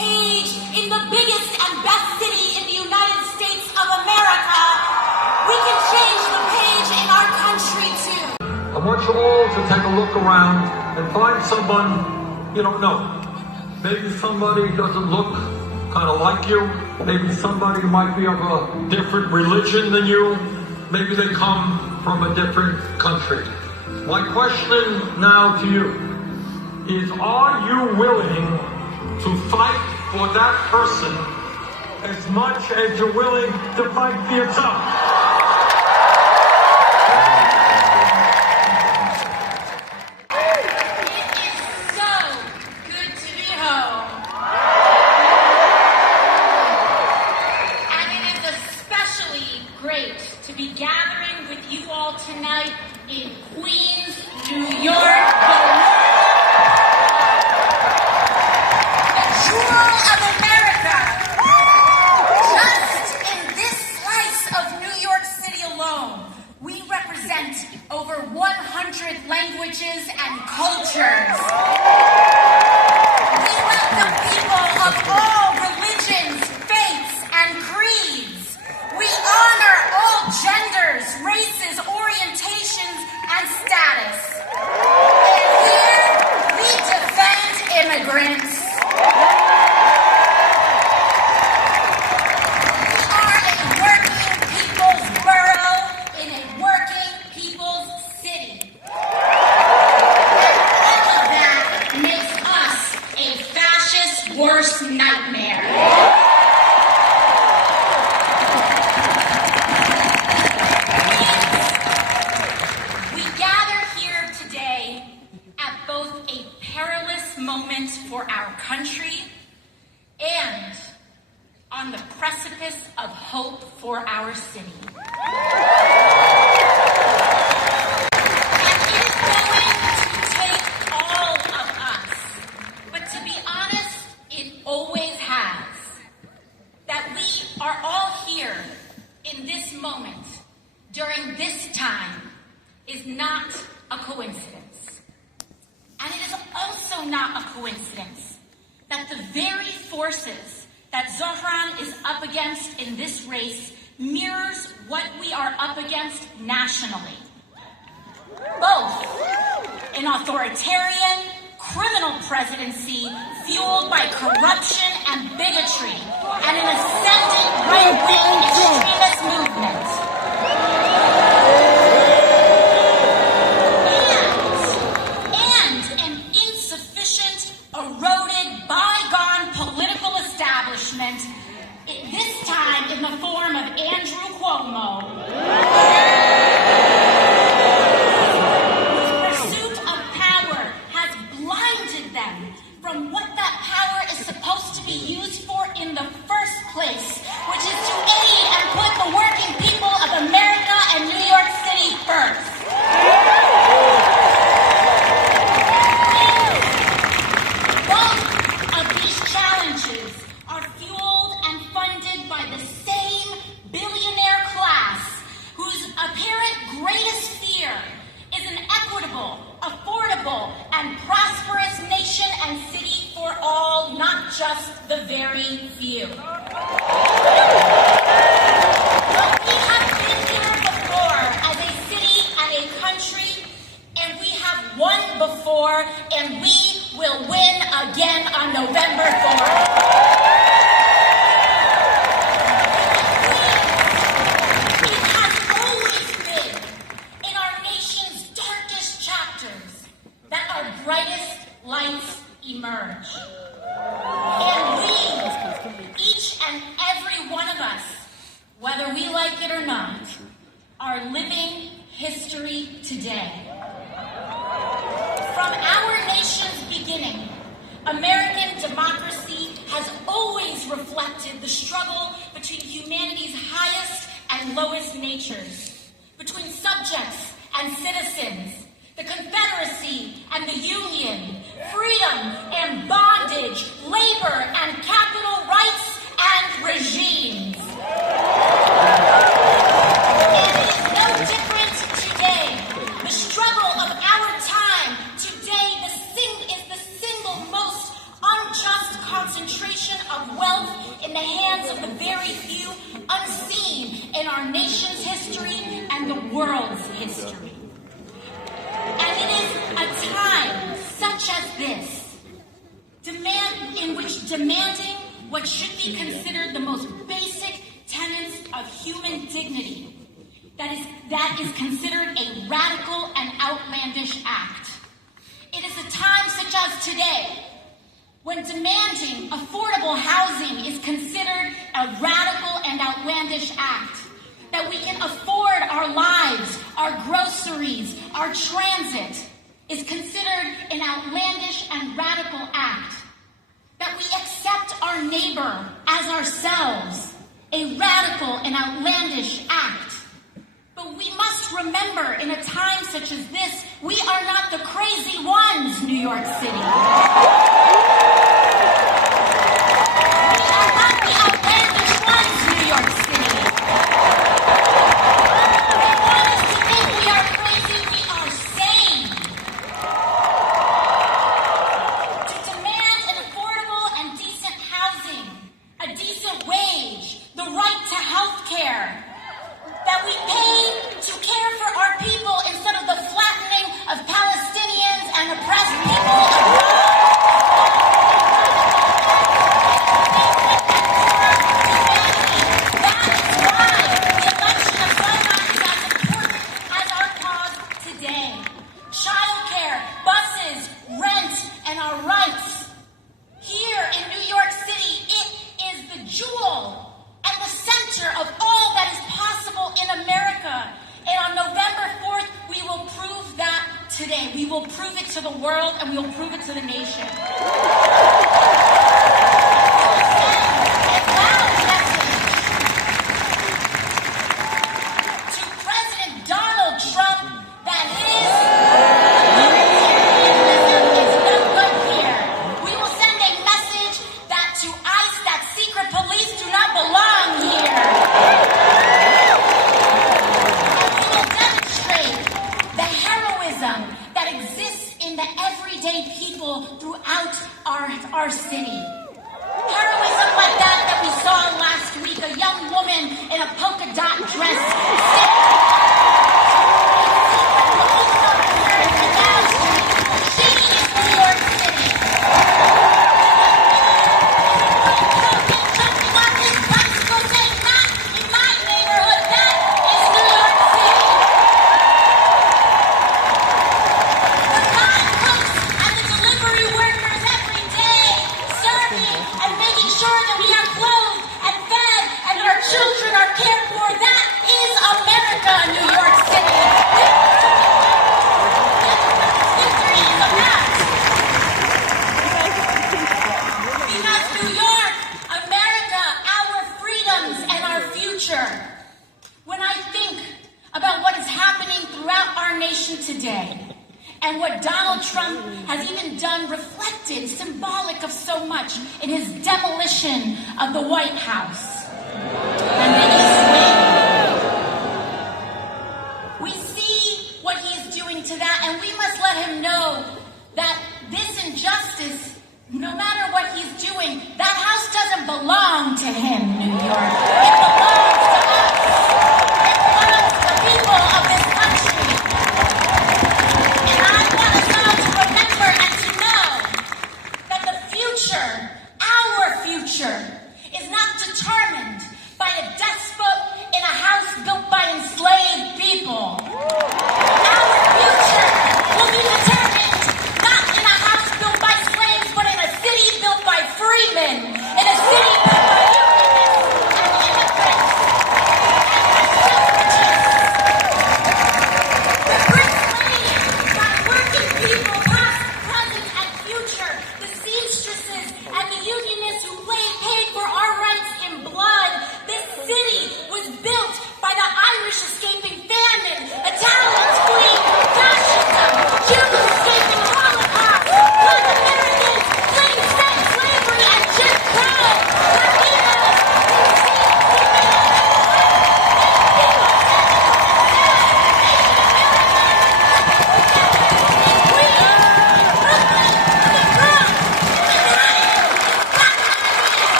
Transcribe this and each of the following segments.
page in the biggest and best city in the United States of America, we can change the page in our country too. I want you all to take a look around and find someone you don't know. Maybe somebody doesn't look kind of like you. Maybe somebody might be of a different religion than you. Maybe they come from a different country. My question now to you is, are you willing to fight for that person as much as you're willing to fight for yourself? Tonight in Queens, New York, the jewel of America. Just in this slice of New York City alone, we represent over 100 languages and cultures. We welcome people of all religions, faiths, and creeds. We honor all genders, races, orientations, and status. And here, we defend immigrants. We are a working people's borough in a working people's city. And all of that makes us a fascist worst nightmare. Moment for our country and on the precipice of hope for our city. And it is going to take all of us, but to be honest, it always has. That we are all here in this moment, during this time, is not a coincidence. And it is also not a coincidence that the very forces that Zohran is up against in this race mirrors what we are up against nationally. Both an authoritarian, criminal presidency fueled by corruption and bigotry, and an ascendant right-wing extremist movement. This time in the form of Andrew Cuomo, whose pursuit of power has blinded them from what that power is supposed to be used for in the first place, which is to aid and put the working people of America and New York City first. Both of these challenges are fueled and funded by the same billionaire class whose apparent greatest fear is an equitable, affordable, and prosperous nation and city for all, not just the very few. But we have been here before as a city and a country, and we have won before, and we will win again on November 4th. Brightest lights emerge. And we, each and every one of us, whether we like it or not, are living history today. From our nation's beginning, American democracy has always reflected the struggle between humanity's highest and lowest natures, between subjects and citizens, the Confederacy and the Union, freedom and bondage, labor and capital rights and regimes. And it is no different today. The struggle of our time today is the single most unjust concentration our nation's history and the world's history. And it is a time such as this, in which demanding what should be considered the most basic tenets of human dignity, that is considered a radical and outlandish act. It is a time such as today, when demanding affordable housing is considered a radical and outlandish act, that we can afford our lives, our groceries, our transit, is considered an outlandish and radical act, that we accept our neighbor as ourselves, a radical and outlandish act. But we must remember, in a time such as this, we are not the crazy ones, New York City. We are not the outlandish ones, New York City. They want us to think we are crazy, we are sane. To demand an affordable and decent housing, a decent wage, the right to health care, that we pay to care for our people instead of the flattening of Palestinians and oppressed people abroad. That is why the election of Zohar is as important as our cause today. Childcare, buses, rent, and our rights. Here in New York City, it is the jewel and the center of all that is possible in America. And on November 4th, we will prove that today. We will prove it to the world, and we will prove it to the nation. A loud message to President Donald Trump that his is no good here. We will send a message that to ICE, that secret police do not belong here. And we will demonstrate the heroism that exists in the everyday people throughout our city. Heroism like that we saw last week, a young woman in a polka dot dress she is New York City. Jumping on his bicycle saying, "Not in my neighborhood." That is New York City. The kind cooks and the delivery workers every day, serving and making sure that we are clothed and fed and our children are cared for. That is America, New York City. Victory is a fact. Because New York, America, our freedoms and our future. When I think about what is happening throughout our nation today, and what Donald Trump has even done, reflected, symbolic of so much, in his demolition of the White House and the East Wing. We see what he is doing to that, and we must let him know that this injustice, no matter what he's doing, that house doesn't belong to him, New York. It belongs to us. It belongs to the people of this country. And I want us all to remember and to know that the future, our future, is not determined by a despot in a house built by enslaved people. Our future will be determined not in a house built by slaves, but in a city built by freemen, in a city built by immigrants and immigrants.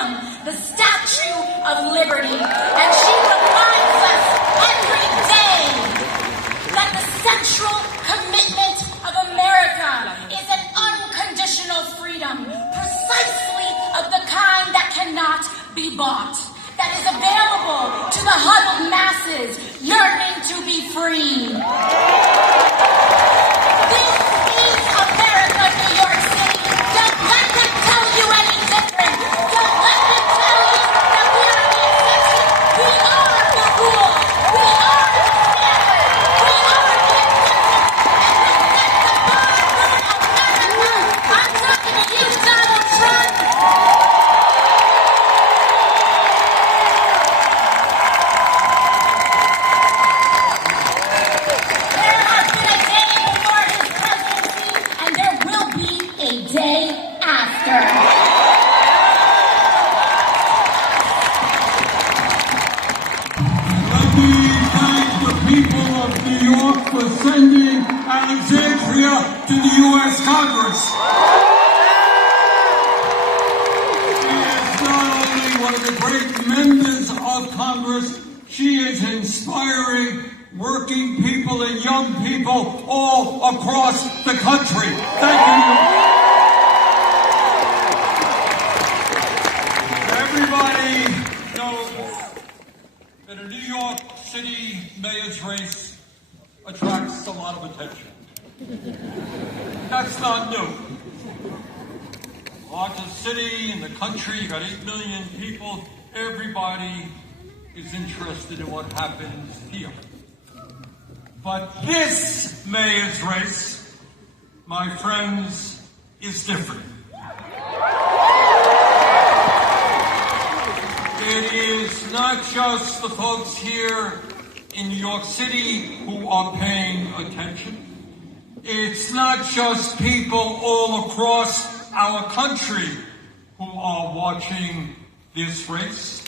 freedom, the Statue of Liberty. And she reminds us every day that the central commitment of America is an unconditional freedom, precisely of the kind that cannot be bought, that is available to the huddled masses yearning to be free. This is America, New York City. Don't let them tell you any different. Don't let them tell you that we are the exception. We are the rule. We are the standard. We are the acceptance. And we'll set the bar for America. I'm talking to you, Donald Trump. There has been a day before his presidency, and there will be a day after. Let me thank the people of New York for sending Alexandria to the U.S. Congress. She is not only one of the great members of Congress, she is inspiring working people and young people all across the country. Thank you. Everybody knows that a New York City mayor's race attracts a lot of attention. That's not new. Largest city in the country, you got 8 million people. Everybody is interested in what happens here. But this mayor's race, my friends, is different. It is not just the folks here in New York City who are paying attention. It's not just people all across our country who are watching this race.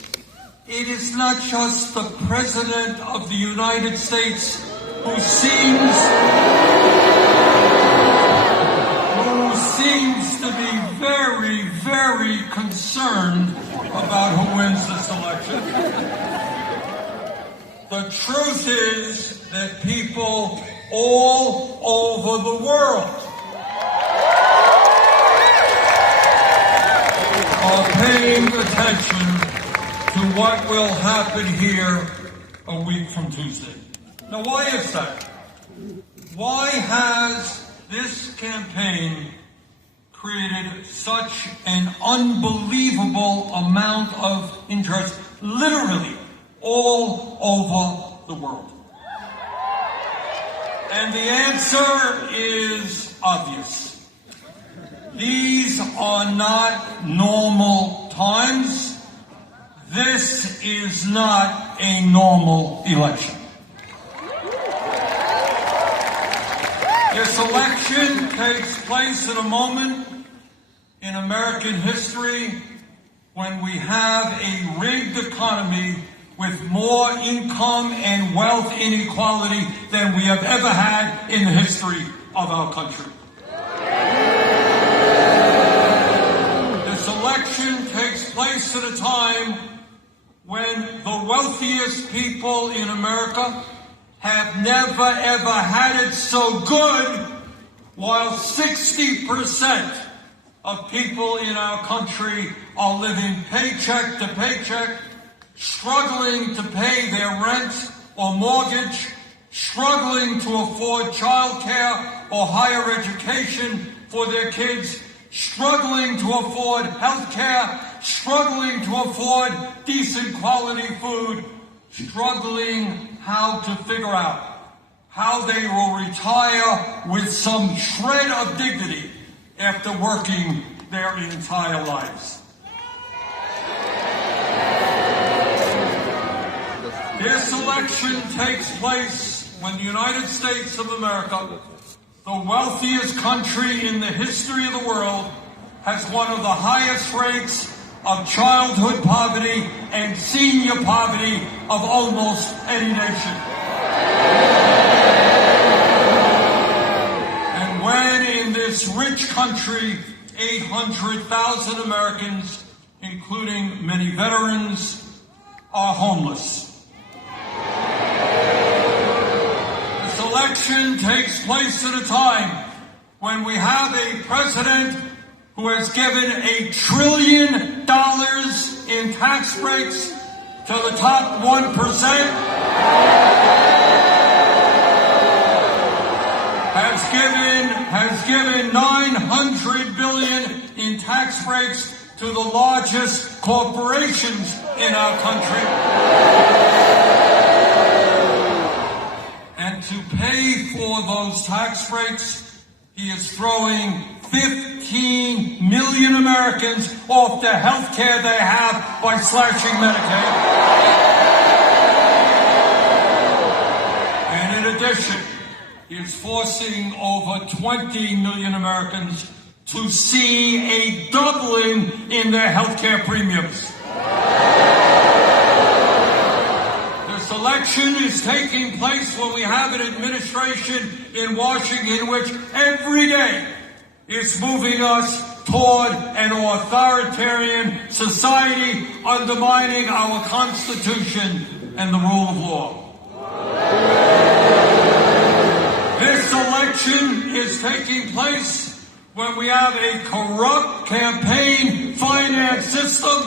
It is not just the President of the United States who seems to be very, very concerned about who wins this election. The truth is that people all over the world are paying attention to what will happen here a week from Tuesday. Now, why is that? Why has this campaign created such an unbelievable amount of interest, literally all over the world? And the answer is obvious. These are not normal times. This is not a normal election. This election takes place at a moment in American history when we have a rigged economy with more income and wealth inequality than we have ever had in the history of our country. This election takes place at a time when the wealthiest people in America have never ever had it so good, while 60% of people in our country are living paycheck to paycheck, struggling to pay their rent or mortgage, struggling to afford child care or higher education for their kids, struggling to afford health care, struggling to afford decent quality food, struggling how to figure out how they will retire with some shred of dignity after working their entire lives. This election takes place when the United States of America, the wealthiest country in the history of the world, has one of the highest rates of childhood poverty and senior poverty of almost any nation. And when in this rich country, 800,000 Americans including many veterans, are homeless. This election takes place at a time when we have a president who has given $1 trillion in tax breaks to the top 1%, has given $900 billion in tax breaks to the largest corporations in our country. And to pay for those tax breaks, he is throwing 15 million Americans off the health care they have by slashing Medicaid. And in addition, he is forcing over 20 million Americans to see a doubling in their health care premiums. This election is taking place when we have an administration in Washington which every day is moving us toward an authoritarian society, undermining our Constitution and the rule of law. This election is taking place when we have a corrupt campaign finance system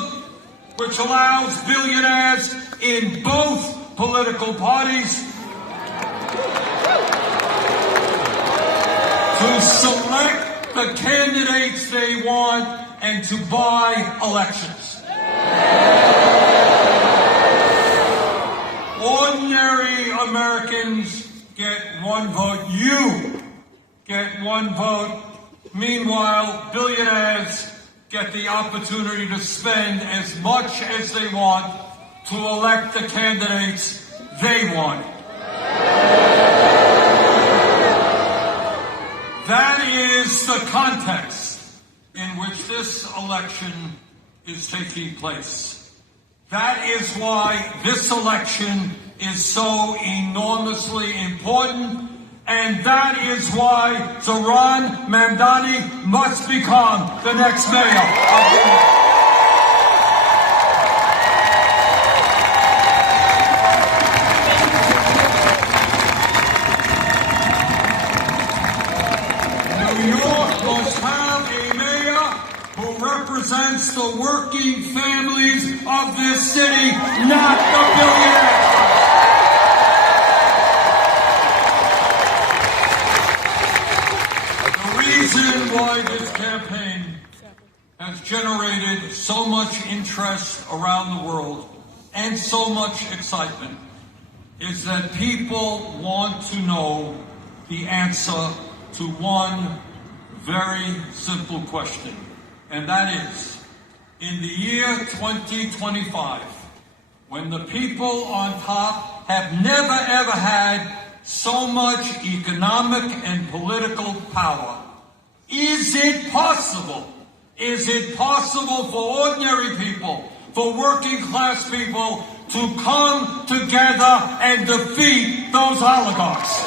which allows billionaires in both political parties to select the candidates they want and to buy elections. Ordinary Americans get one vote. You get one vote. Meanwhile, billionaires get the opportunity to spend as much as they want to elect the candidates they want. That is the context in which this election is taking place. That is why this election is so enormously important, and that is why Zohar Mamdani must become the next mayor of New York. Represents the working families of this city, not the billionaires. The reason why this campaign has generated so much interest around the world and so much excitement is that people want to know the answer to one very simple question. And that is, in the year 2025, when the people on top have never ever had so much economic and political power, is it possible for ordinary people, for working class people to come together and defeat those oligarchs?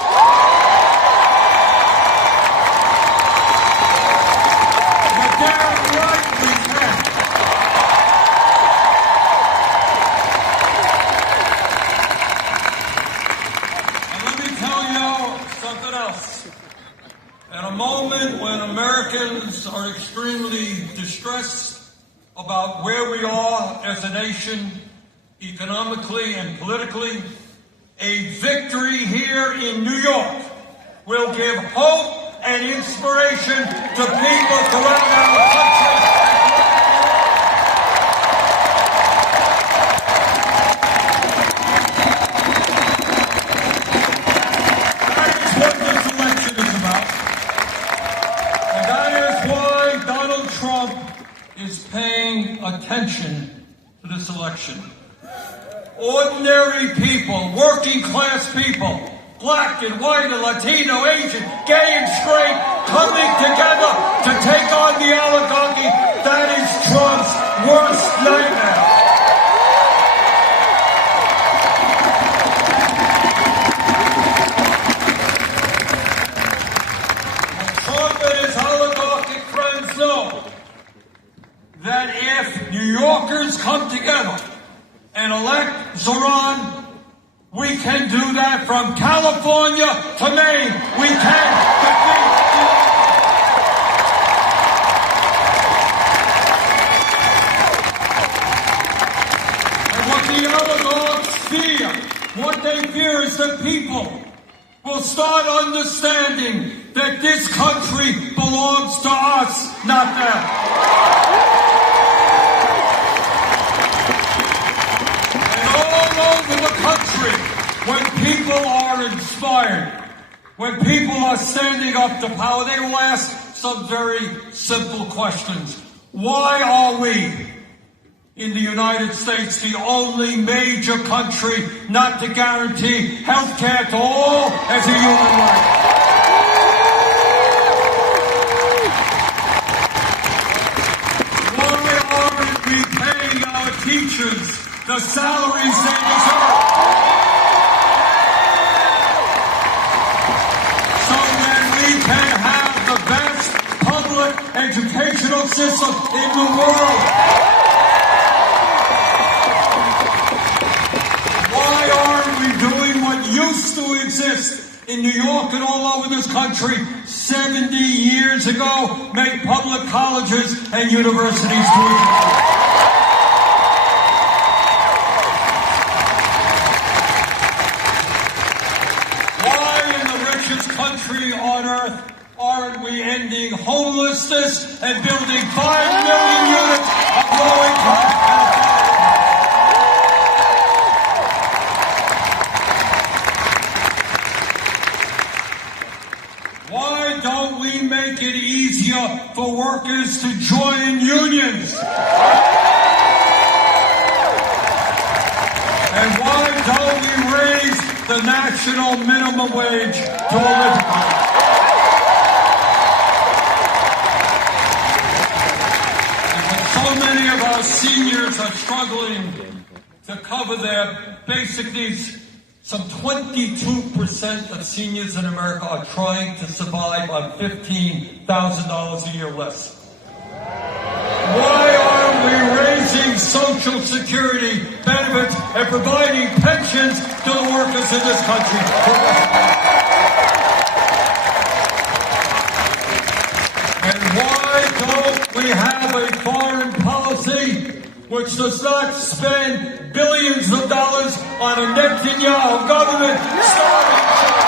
At a moment when Americans are extremely distressed about where we are as a nation, economically and politically, a victory here in New York will give hope and inspiration to people throughout our country. Paying attention to this election. Ordinary people, working class people, black and white and Latino, Asian, gay and straight, coming together to take on the oligarchy. That is Trump's worst nightmare. What Trump and his oligarchic friends know, that if New Yorkers come together and elect Zohar, we can do that from California to Maine. We can defeat and what the oligarchs fear, what they fear is that people will start understanding that this country belongs to us, not them. And all over the country, when people are inspired, when people are standing up to power, they will ask some very simple questions. Why are we in the United States the only major country not to guarantee health care to all as a human right? Why aren't we paying our teachers the salaries they deserve? So that we can have the best public educational system in the world. Used to exist in New York and all over this country 70 years ago, make public colleges and universities tuition. Why in the richest country on earth aren't we ending homelessness and building 5 million units of low-income housing? Why don't we make it easier for workers to join unions? And why don't we raise the national minimum wage to a living wage? And when so many of our seniors are struggling to cover their basic needs, some 22% of seniors in America are trying to survive on $15,000 a year less. Why aren't we raising Social Security benefits and providing pensions to the workers in this country? And why don't we have a foreign policy which does not spend billions of dollars on a Netanyahu government starving China?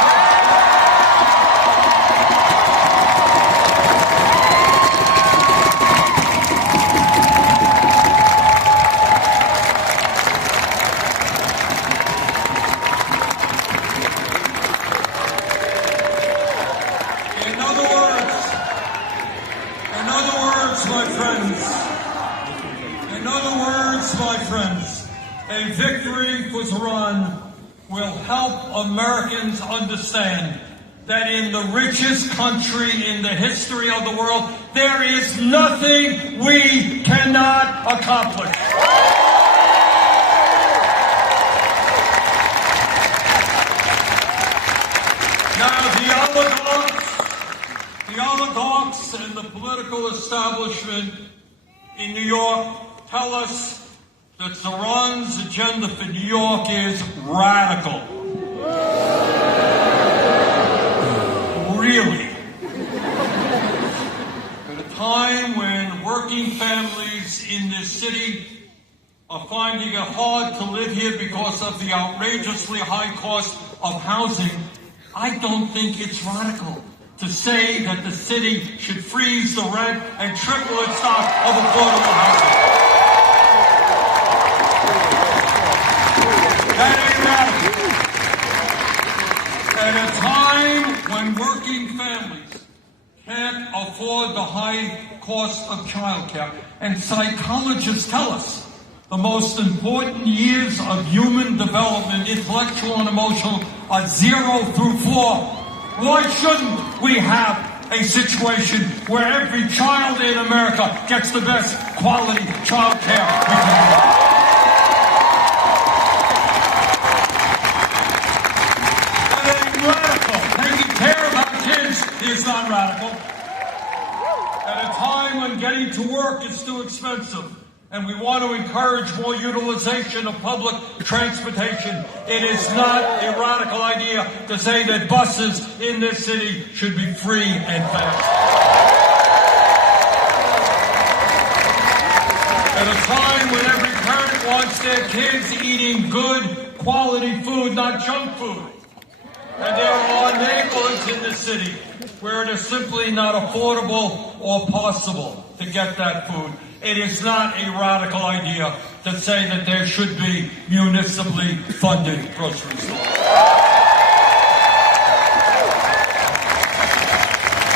My friends, a victory for Zohar will help Americans understand that in the richest country in the history of the world, there is nothing we cannot accomplish. Now, the oligarchs and the political establishment in New York tell us that Zohar's agenda for New York is radical. Really? At a time when working families in this city are finding it hard to live here because of the outrageously high cost of housing, I don't think it's radical to say that the city should freeze the rent and triple its stock of affordable housing. That ain't radical. At a time when working families can't afford the high cost of childcare, and psychologists tell us the most important years of human development, intellectual and emotional, are 0 through 4. Why shouldn't we have a situation where every child in America gets the best quality childcare we can have? That ain't radical. Taking care of our kids is not radical. At a time when getting to work is too expensive, and we want to encourage more utilization of public transportation, it is not a radical idea to say that buses in this city should be free and fast. At a time when every parent wants their kids eating good, quality food, not junk food. And there are neighborhoods in the city where it is simply not affordable or possible to get that food. It is not a radical idea to say that there should be municipally funded grocery stores.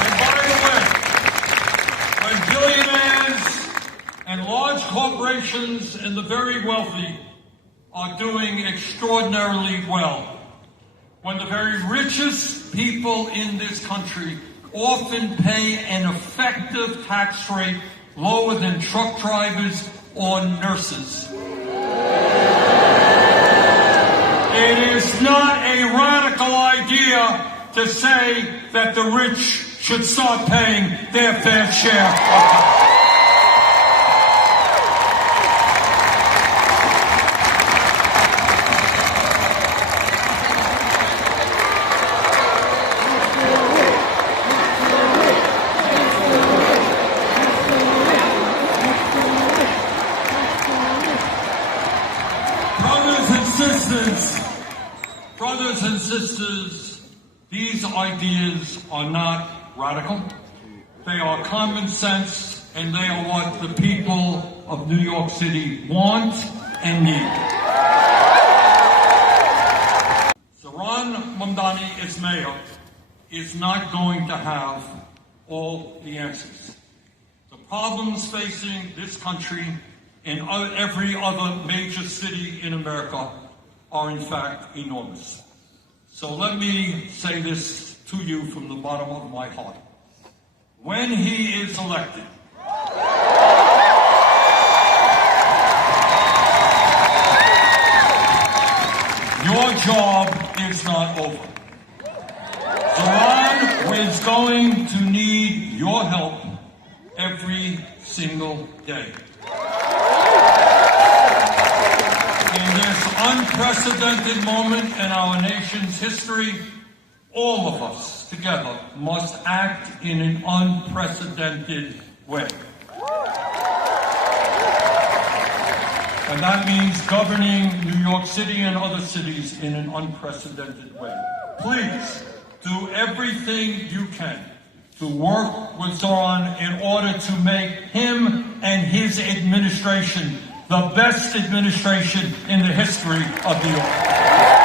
And by the way, when billionaires and large corporations and the very wealthy are doing extraordinarily well, when the very richest people in this country often pay an effective tax rate lower than truck drivers or nurses. It is not a radical idea to say that the rich should start paying their fair share of tax. Brothers and sisters, these ideas are not radical. They are common sense, and they are what the people of New York City want and need. Zohar Mamdani, as mayor, is not going to have all the answers. The problems facing this country and every other major city in America are in fact enormous. So let me say this to you from the bottom of my heart. When he is elected, your job is not over. Zohar is going to need your help every single day. In this unprecedented moment in our nation's history, all of us together must act in an unprecedented way. And that means governing New York City and other cities in an unprecedented way. Please do everything you can to work with Zohar in order to make him and his administration the best administration in the history of New York.